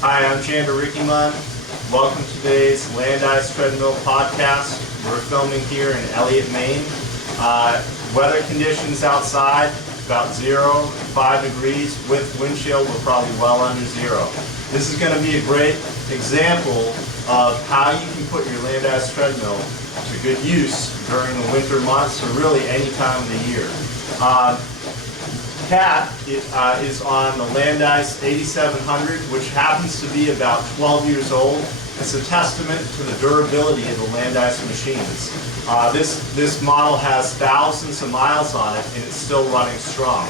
Hi, I'm Chandra Rickymun. Welcome to today's Landice Podcast. We're filming here in Elliott, Maine. Weather conditions outside, about 0 to 5 degrees. With wind chill, we're probably well under 0. This is going to be a great example of how you can put your Landice treadmill to good use during the winter months or really any time of the year. Kat is on the Landice 8700, which happens to be about 12 years old. It's a testament to the durability of the Landice machines. This model has thousands of miles on it, and it's still running strong.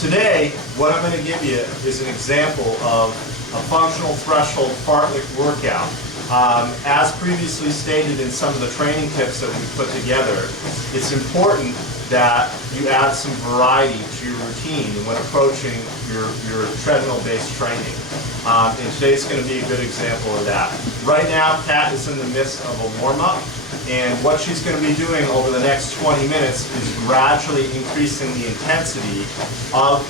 Today, what I'm going to give you is an example of a functional threshold fartlek workout. As previously stated in some of the training tips that we've put together, it's important that you add some variety to your routine when approaching your treadmill-based training. And today's going to be a good example of that. Right now, Kat is in the midst of a warm-up, and what she's going to be doing over the next 20 minutes is gradually increasing the intensity of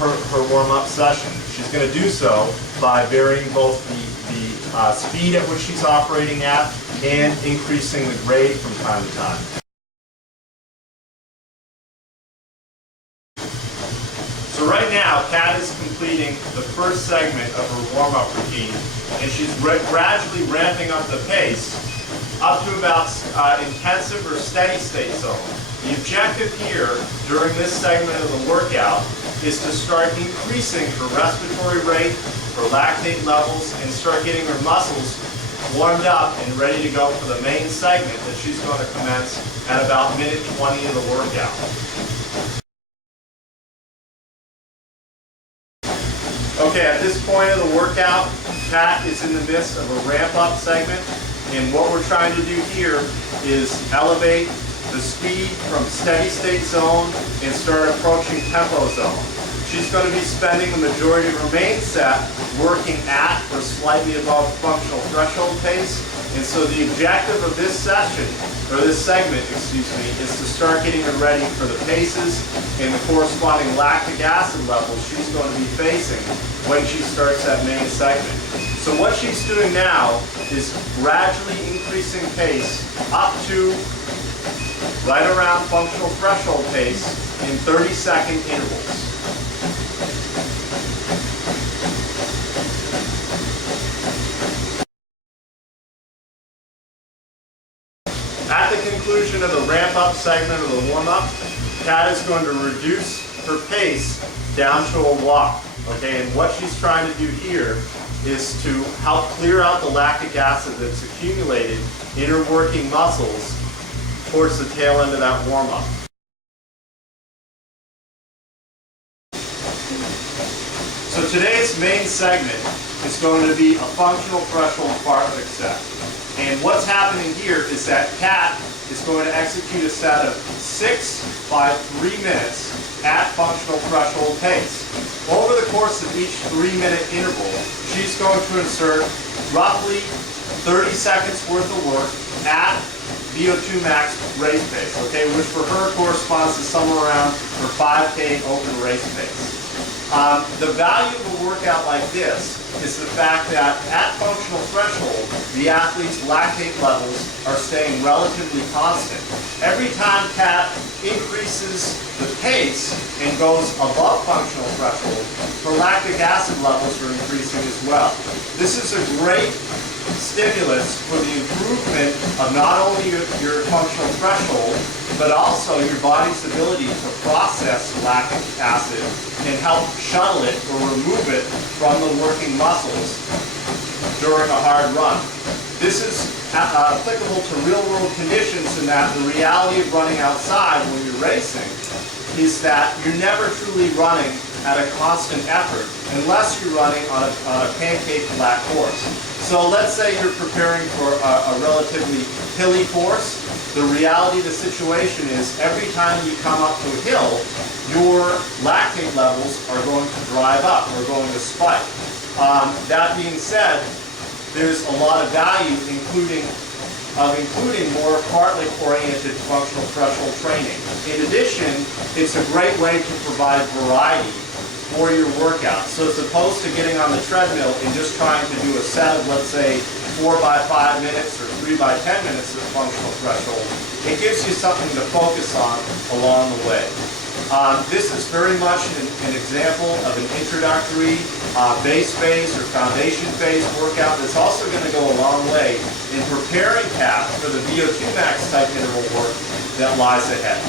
her warm-up session. She's going to do so by varying both the speed at which she's operating at and increasing the grade from time to time. So right now, Kat is completing the first segment of her warm-up routine, and she's gradually ramping up the pace up to about intensive or steady state zone. The objective here during this segment of the workout is to start increasing her respiratory rate, her lactate levels, and start getting her muscles warmed up and ready to go for the main segment that she's going to commence at about minute 20 of the workout. Okay, at this point of the workout, Kat is in the midst of a ramp-up segment, and what we're trying to do here is elevate the speed from steady state zone and start approaching tempo zone. She's going to be spending the majority of her main set working at or slightly above functional threshold pace, and so the objective of this session, or this segment, excuse me, is to start getting her ready for the paces and the corresponding lactic acid levels she's going to be facing when she starts that main segment. So what she's doing now is gradually increasing pace up to right around functional threshold pace in 30-second intervals. At the conclusion of the ramp-up segment of the warm-up, Kat is going to reduce her pace down to a walk. Okay, and what she's trying to do here is to help clear out the lactic acid that's accumulated in her working muscles towards the tail end of that warm-up. So today's main segment is going to be a functional threshold fartlek set. And what's happening here is that Kat is going to execute a set of 6 by 3 minutes at functional threshold pace. Over the course of each 3-minute interval, she's going to insert roughly 30 seconds worth of work at VO2 max race pace, okay, which for her corresponds to somewhere around her 5K open race pace. The value of a workout like this is the fact that at functional threshold, the athlete's lactate levels are staying relatively constant. Every time Kat increases the pace and goes above functional threshold, her lactic acid levels are increasing as well. This is a great stimulus for the improvement of not only your functional threshold, but also your body's ability to process lactic acid and help shuttle it or remove it from the working muscles during a hard run. This is applicable to real-world conditions in that the reality of running outside when you're racing is that you're never truly running at a constant effort unless you're running on a pancake flat course. So let's say you're preparing for a relatively hilly course. The reality of the situation is every time you come up to a hill, your lactate levels are going to drive up or going to spike. That being said, there's a lot of value including more fartlek-oriented functional threshold training. In addition, it's a great way to provide variety for your workout. So as opposed to getting on the treadmill and just trying to do a set of, let's say, 4 by 5 minutes or 3 by 10 minutes of functional threshold, it gives you something to focus on along the way. This is very much an example of an introductory base phase or foundation phase workout that's also going to go a long way in preparing CAP for the VO2 max type interval work that lies ahead.